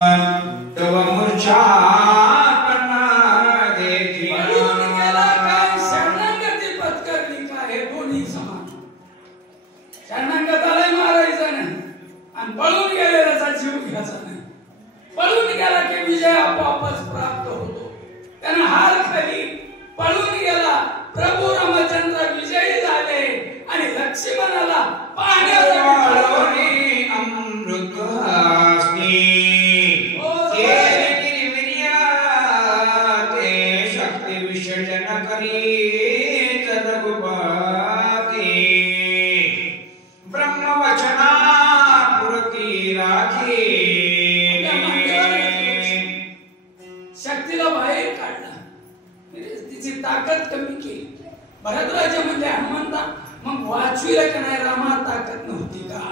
तव मूर्छा पन्ना देखी पळून गेला काय शरणागती पत्करली काय हे कोणी समान शरणागताला मारायचं नाही आणि पळून गेलेल्याचा जीव घ्यायचा नाही. पळून गेला की विजय आपोआपच प्राप्त होतो. त्यानं हार खाली पळून गेला. प्रभू रामचंद्र विजयी झाले आणि लक्ष्मणाला पाहण्यासाठी अमृत हस्ती शक्ती विसर्जन करी रघुपती ब्रह्मवचना पुरती राखी शक्तीला बाहेर काढला. तिची ताकद कमी केली. भरतराजा म्हणजे हनुमंता मग वाचविला का नाही रामा ताकद नव्हती का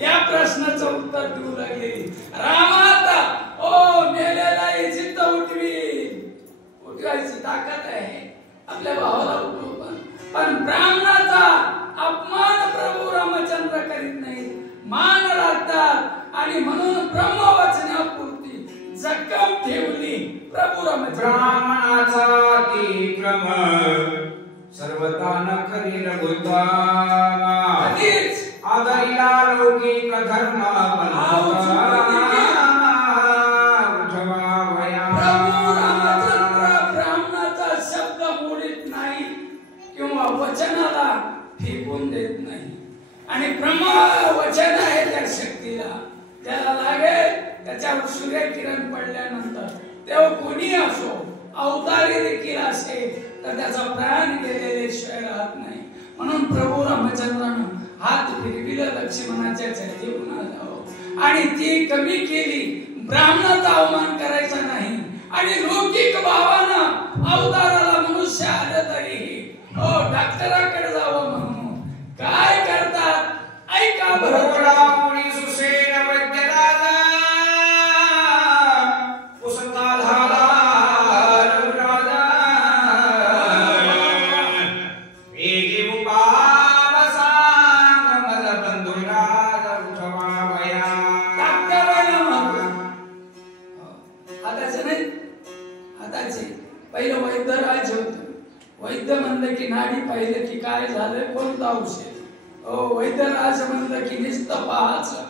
या प्रश्नाचं उत्तर देऊ लागलेली. रामाता ओ मेलेला जिद्द उठवायची ताकद आहे आपल्या भावाला उठवू पण ब्राह्मणाचा अपमान प्रभू रामचंद्र करीत नाही. मान राखतात आणि म्हणून ब्रह्मवचनापुरती जखम ठेवली प्रभू रामचंद्र. ब्राह्मणाचा अतिक्रम सर्वता न करी रघुत्तमा आदरिला लौकिक धर्म ब्राह्मणाचा शब्द मोडीत नाही किंवा वचनाला फेकून देत नाही आणि ब्रह्मवचन आहे त्या शक्तीला त्याला लागेल त्याच्यावर सूर्यकिरण पडल्यानंतर तेव्हा कोणी असो अवतारी देखील असेल तर त्याचा प्राण गेलेले शिवाय राहत नाही. म्हणून प्रभू रामचंद्रानं हात फिरविला लक्ष्मणाच्या चरणी आणि ती कमी केली. ब्राह्मणाचा अवमान करायचा नाही आणि लौकिक भावानं अवताराला मनुष्य आलं तरीही डॉक्टराकडे जावं म्हणून काय करतात ऐका बरोबर. पहिलं वैद्यराज होत. वैद्य म्हणलं की नाडी पाहिलं की काय झालं कोणतं औषध. वैद्यराज म्हणलं की नुसतं पाहायचं.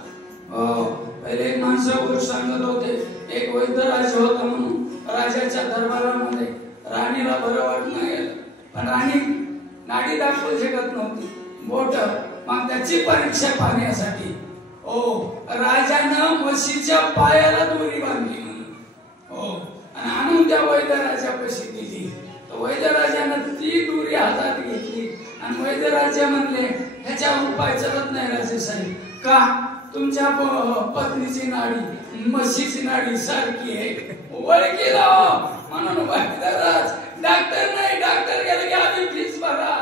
पहिले एक माणसं गोष्ट सांगत होते. एक वैद्यराज होता म्हणून राजाच्या दरबारामध्ये राणीला बरं वाटलं गेलं पण राणी नाडी दाखवू शकत नव्हती बोट. मग त्याची परीक्षा पाहण्यासाठी राजानं म्हशीच्या पायाला दोरी बांधली आणि आणून त्या वैद्यराजापाशी दिली. वैद्यराजानं ती दोरी हातात घेतली आणि वैद्यराजा म्हणले ह्याच्यावर उपाय चलत नाही राजेसाहेब. का तुमच्या पत्नीची नाडी म्हशीची नाडी सारखी आहे वळकी लावा म्हणून वैद्यराज डॉक्टर नाही डॉक्टर गेले की आधी फीस भरा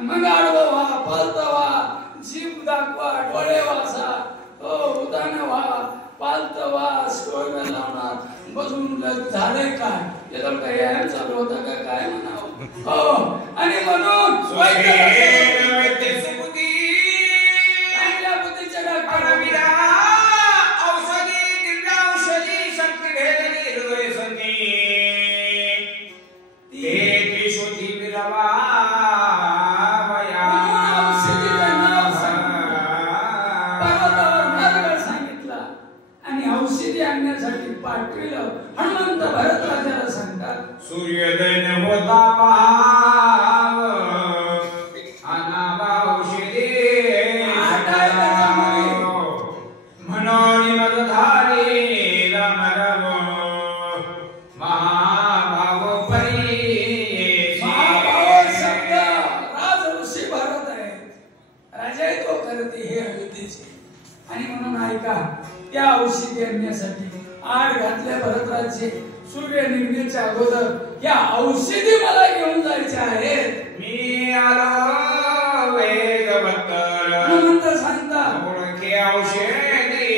मग आडवं व्हा पालतं व्हा जीभ दाखवा डोळे वाचा उदाहरण व्हा पालतं व्हा स्टोर लावणार बसून झालंय काय याला काय व्यायाम चालू होता का काय म्हणावं. आणि म्हणून चांगल्या बुद्धीच्या डॉक्टर औषधी दिव्य औषधी शक्ती भेदली हृदय संधी ते शोधी विरवा आणण्यासाठी पाठविलं. हनुमंत भरतराजाला सांगतात सूर्योदय होता भाव अनाभावशिदे म्हणून मदधारी रामरव महाभाव परी. महाभाव शब्द राज ऋषी भरत आहे. राजा तो करते हे अयोध्येचे आणि म्हणून ऐका त्या औषधी आणण्यासाठी आड घातल्या भरतराजे सूर्य निर्मितीच्या अगोदर या औषधी मला घेऊन जायचे आहेत. मी आलो वेगवत्तर हनुमंत सांगता ओळखे औषधी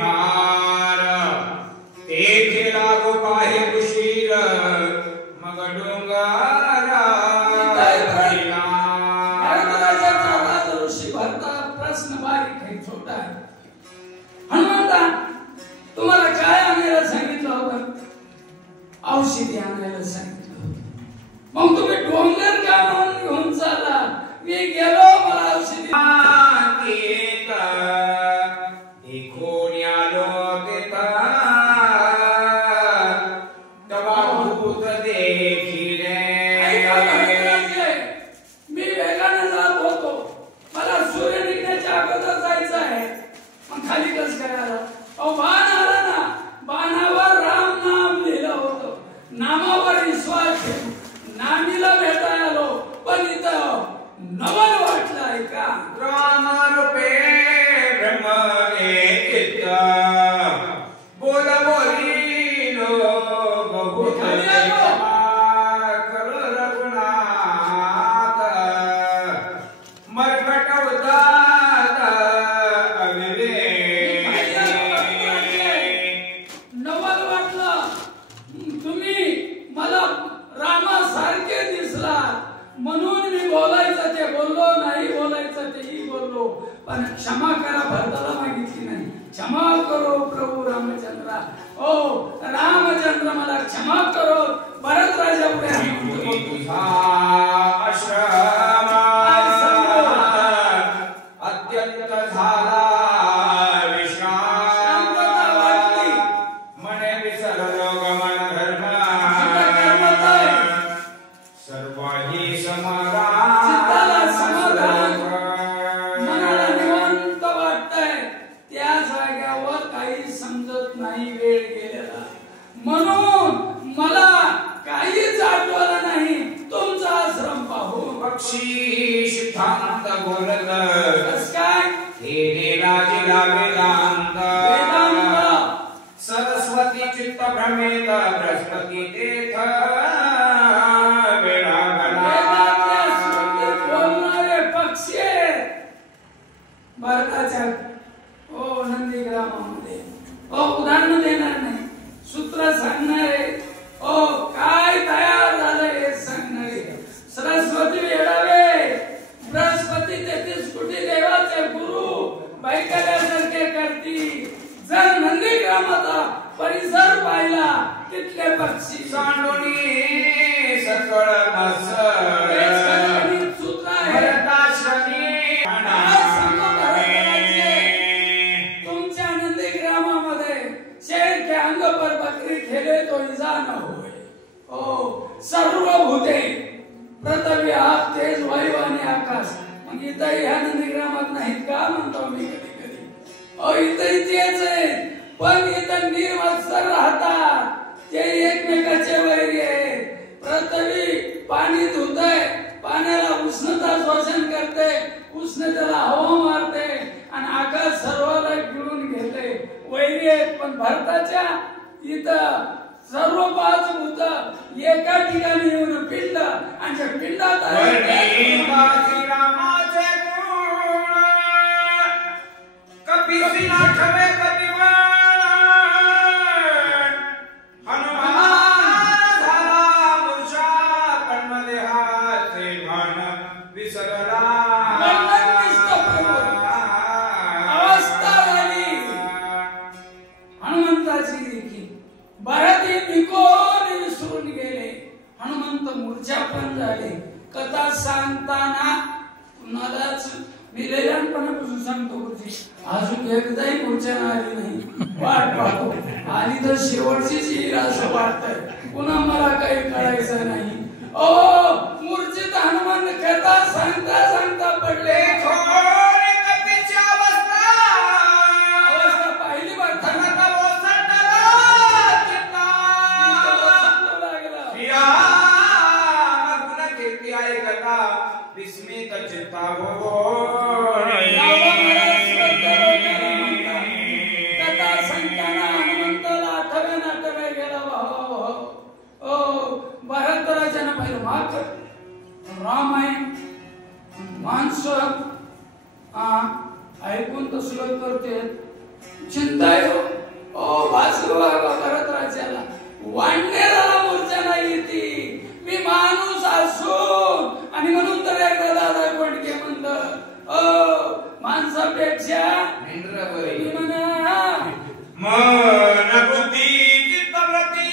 भार तेथे लागो पाहे उशीर मग डोंगरा भरतराजाचा राज ऋषी भरता प्रश्न बारीक आहे छोटा आहे. हनुमंता तुम्हाला काय औषधी आणायला सांगितलं. मग तुम्ही डोंगर का म्हणून घेऊन चाला? मी गेलो, मला औषधी मी वेगाने जात होतो, मला सूर्य निघण्याच्या अगोदर जायचं आहे. मग खाली कसं करायला? अहो बाण आला ना, बाणावर राम नाम लिहिलं होतं. नामावर विश्वास ठेवून नामीला भेटायला आलो, पण इथं नवल वाटलंय का? रामरूपे ब्रह्मणे बोल बोलिनो बहुत कर रघुनाथ मरकट उदात नवल वाटलं. तुम्ही मला रामासारखे दिसला म्हणून मी बोलायचं ते बोललो, नाही बोलायचं तेही बोललो. पण क्षमा करा भरताला मागितली नाही. क्षमा करो प्रभू रामचंद्रा. ओ रामचंद्र मला क्षमा करो. भरत राजा पुढे अत्यंत झाला म्हणून मला काहीच आठवलं नाही तुमचा आश्रम पाहून. पक्षी सिद्धांत बोलत काय वेदांत सरस्वती चित्त भ्रमेत बृहस्पती तेथ बोलणारे पक्षी भारताच्या ओ नंदीग्रामामध्ये उदाहरण देणार नाही, सूत्र सांगणारे, ओ काय तयार झालं हे सांगणारे. सरस्वती वेडावे, बृहस्पती 33 कोटी देवाचे गुरु बैकल्यासारखे करती. जर नंदीग्रामाचा परिसर पाहिला तिथले पक्षी सांडोनी सकळ मस सूत्र आहे. तुमच्या नंदीग्रामामध्ये शेर के अंग पर बकरी खेले तो इजा न होय. ओ सर्व भूते पृथ्वी आप तेज वायू आणि आकाश. मग इथं ह्या नंदीग्रामात नाहीत का म्हणतो मी कधी कधी. इथं तेच आहे, पण इथं निर्वत्सर राहतात. ते एकमेकाचे वैरी आहेत. पृथ्वी पाणी धुतय, पाण्याला उष्णता शोषण करते, उष्णतेला हवा मारते आणि आकाश सर्वाला गिळून घेते. वैरी आहेत. पण भारताच्या इथं सर्व 5 भूत एका ठिकाणी येऊन पिंड आणि पिंडात कथा सांगताना कुणालाच मी लहानपणापासून सांगतो गुरुजी, अजून एकदाही मूर्छा आली नाही. वाट पाहतो आणि तर शेवटचीच येईल असं वाटतंय. पुन्हा मला काही कळायचं नाही. ओ मूर्छित हनुमान कथा सांगता सांगता पडले. अवस्था पाहिली बरं विस्मित चित्ता कथा सांगताना हनुमंताला आठवे गेला. भरतराजानं पाहिलं माग रामायण माणसं ऐकून तसलं करते. चिंता भरतराजाला वाढण्याला मूर्छा नाही येते. मी माणूस असून आणि म्हणून तर एकदा दादा कोंडके म्हणलं माणसापेक्षा म्हणा मन बुद्धी चित्तवृत्ती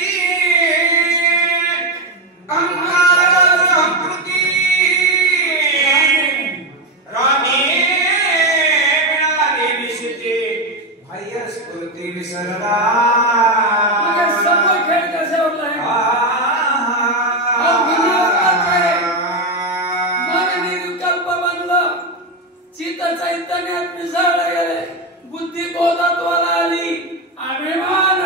मग हे सर्व खेळ कशावर आहे? मन निर्विकल्प बनलं, चित्त चैतन्यात मिसळले गेले, बुद्धी बोधात्वाला आली, अभिमान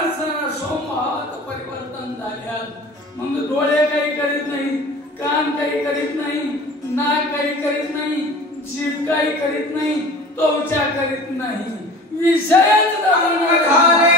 सोमभावात परिवर्तन झाल्यात. मग डोळे काही करीत नाही, कान काही करीत नाही, नाक काही करीत नाही, जीभ काही करीत नाही, त्वचा करीत नाही, विषयच झाले.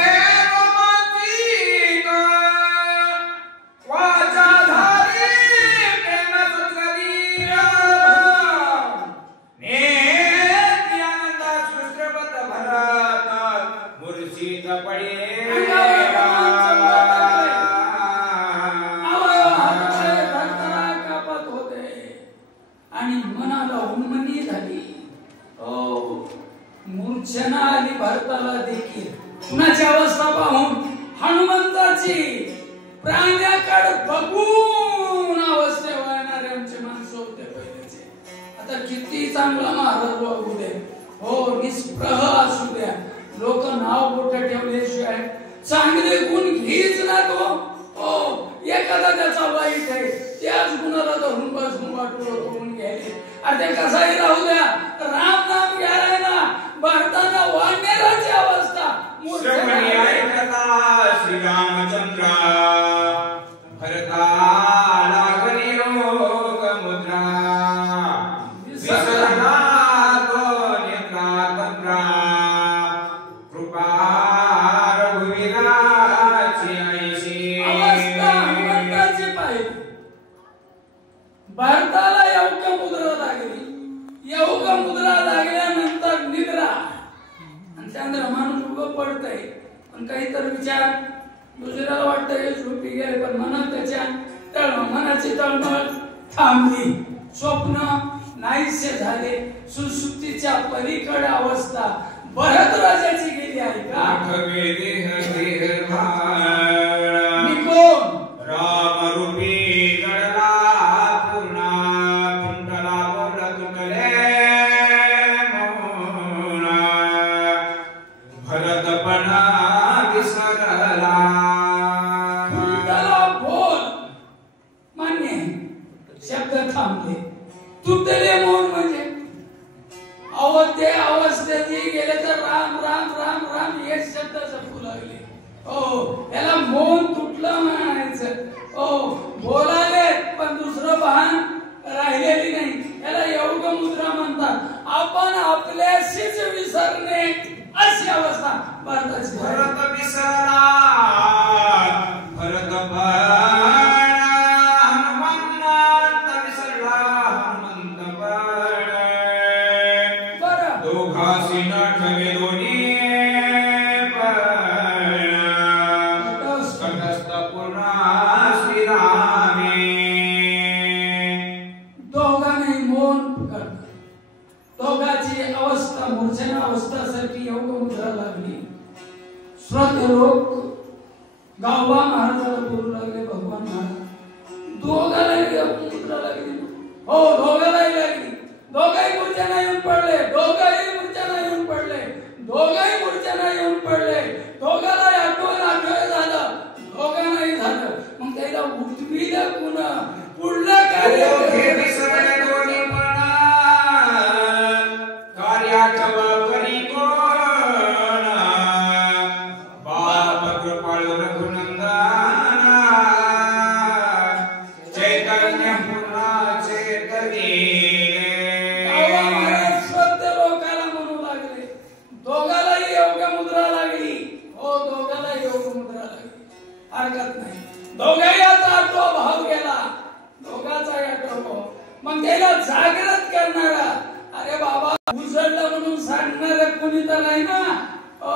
आणि मनाला उन्मनी झाली. मूर्छना आली भारताला देखील. कुणाची अवस्था पाहून? हनुमंताची. प्राण्याकडे बघून अवस्थे वळणारे आमचे माणसं होते पहिलेचे. आता किती चांगला महाराज वागू दे, हो निस्पृह असू द्या, लोक नाव मोठं ठेवल्याशिवाय चांगले गुण घेच ना तो. हो एखादा त्याचा वाईट आहे, त्याच गुणाला धरून बसून वाटून होऊन घ्यायचे. अरे ते कसाही राहू द्या, राम नाम घ्यायला ना भारताला वाढण्याची अवस्था. श्रवणी ऐकता श्रीरामचंद्र भरता लागली योग मुद्रा विसरला तो निद्रा तंद्रा कृपा रघुवीराची ऐशी अवस्था हनुमंताची पाहिली. भारताला योग मुद्रा लागली. योग मुद्रा लागल्यानंतर निद्रा. चंद्र माणूस उभं पडतंय, पण काहीतरी विचार दुसऱ्याला वाटतंय झोपी गेले, पण मनाची तळमळ थांबली. स्वप्न नाहीसे झाले. सुसुप्तीच्या पलीकडे अवस्था भरत राजाची गेली आहे का? मी कोण? राम रूपी गळला पूर्ण कुंडला बोल तुटले भरतपणा विसरला. कुंडला बोल मान्य आहे, शब्द थांबले. तुटले मौन म्हणजे ते अवस्थेत गेले तर राम राम राम राम हे शब्द जपू लागले. हो याला मौन तुटलं म्हणायचं. हो बोलाले पण दुसरं भान राहिलेली नाही. याला योग मुद्रा म्हणतात. आपण आपल्याशीच विसरणे अशी अवस्था भारताची. भरत विसरला भरत हनुमंत विसरला हनुमंत बरं दोघासी न ठवे दोन्ही तटस्थ पूर्ण श्रीरामे. दोघांनी मौन पकडलं. दोघांची अवस्था मूर्छना अवस्था सारखी योग मुद्रा लागली. श्रोते लोक गावबा महाराजाला बोलू लागले, भगवान महाराज दोघांनाही योग मुद्रा लागली. हो दोघांनाही लागली. दोघाही मूर्छना येऊन पडले. दोघाही मूर्छना येऊन पडले. दोघाही मूर्छना येऊन पडले. दोघांनाही आठवण झालं. दोघांनाही झालं. मग त्याला उठविलं पुन्हा. पुढलं कार्य विसरले दोन्ही पण कार्याठव करी कोण बाप कृपाळ रघुनंदन चैतन्य पूर्ण चेतनी. लोकाला म्हणू लागले. दोघालाही योग मुद्रा लागली. हो दोघाला योग मुद्रा लागली. हरकत नाही. दोघांचा आठवा भाव गेला. दोघाचा आठवा मग त्याला जागृत करणारा. अरे बाबा उजळलं म्हणून सांगणार कोणी तर नाही ना. हो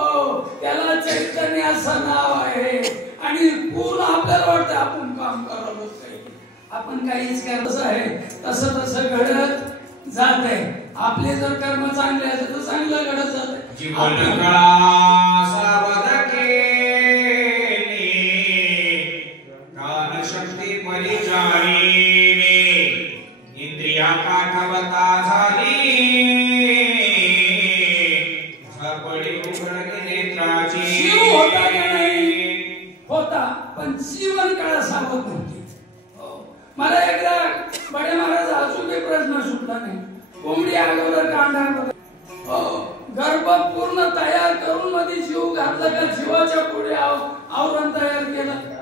त्याला चैतन्य असं नाव आहे. आणि पूर्ण आपल्याला वाटतं आपण काम करावं काही, आपण काहीच करत आहे. तसं तसं घडत जात आहे. आपले जर कर्म चांगले असेल तर चांगलं घडत जात आहे. जीवन कळा सावध केली कान शक्ती परिचारी इंद्रिया पाठवता झाली झपडी उघडली नेत्राची. शिव होता होता पण जीवन काळ सावध नव्हती. मला एकदा बडे महाराज अजून काही प्रश्न सुटला नाही. कोंबडी अगोदर कांडा गर्भ पूर्ण तयार करून मध्ये जीव घातला का जीवाच्या पुढे आवरण तयार केलं.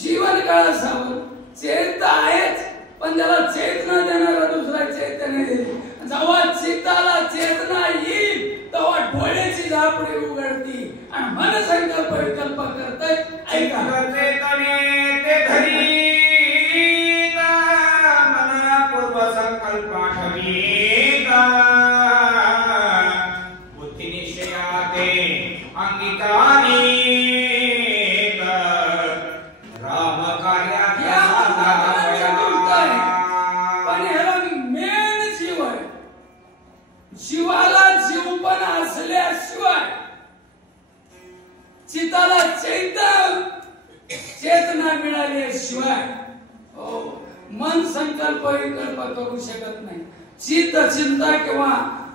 जीवन काळ सावध. चेत आहेच पण त्याला चेतना देणारा दुसरा चैतन्य देईल. जेव्हा चित्ताला चेतना येईल तेव्हा डोळ्याची झापडी उघडती आणि मन संकल्प विकल्प करतय. ऐका ते धरी मना पूर्व संकल्प आठवीता बुद्धी निश्चयाते अंगिकारी राम कार्यात पण ह्याला मेन जीव आहे. जीवाला जीवपण असल्याशिवाय चिताला चेतना मिळाल्याशिवाय मन संकल्प विकल्प करू शकत नाही. चित्त चिंता किंवा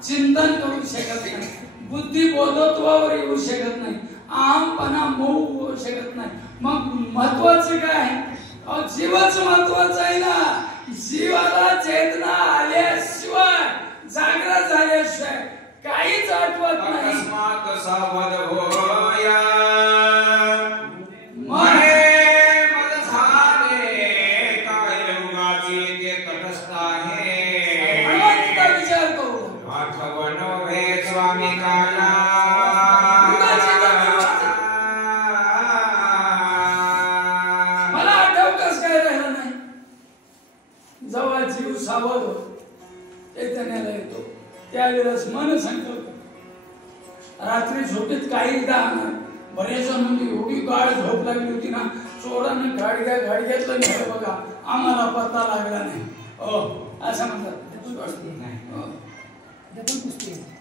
चिंतन करू शकत नाही. बुद्धी बोधत्वावर येऊ शकत नाही. आमपणा मऊ होऊ शकत नाही. मग महत्वाचं काय? जीवच महत्वाचं आहे ना. जीवाला चेतना आल्याशिवाय जागृत झाल्याशिवाय काहीच आठवत नाही. अकस्मात सावध होया सावध चैतन्याला येतो त्यावेळेस मन संकल्प. रात्री झोपेत काही बरेच म्हणजे एवढी गाढ झोप लागली होती ना. चोरांनी गाडग्यातलं नेलं बघा. आम्हाला पत्ता लागला नाही. असं म्हणतात.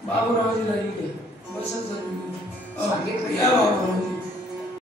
बाबूरावजीला बसत या बाबूरावजी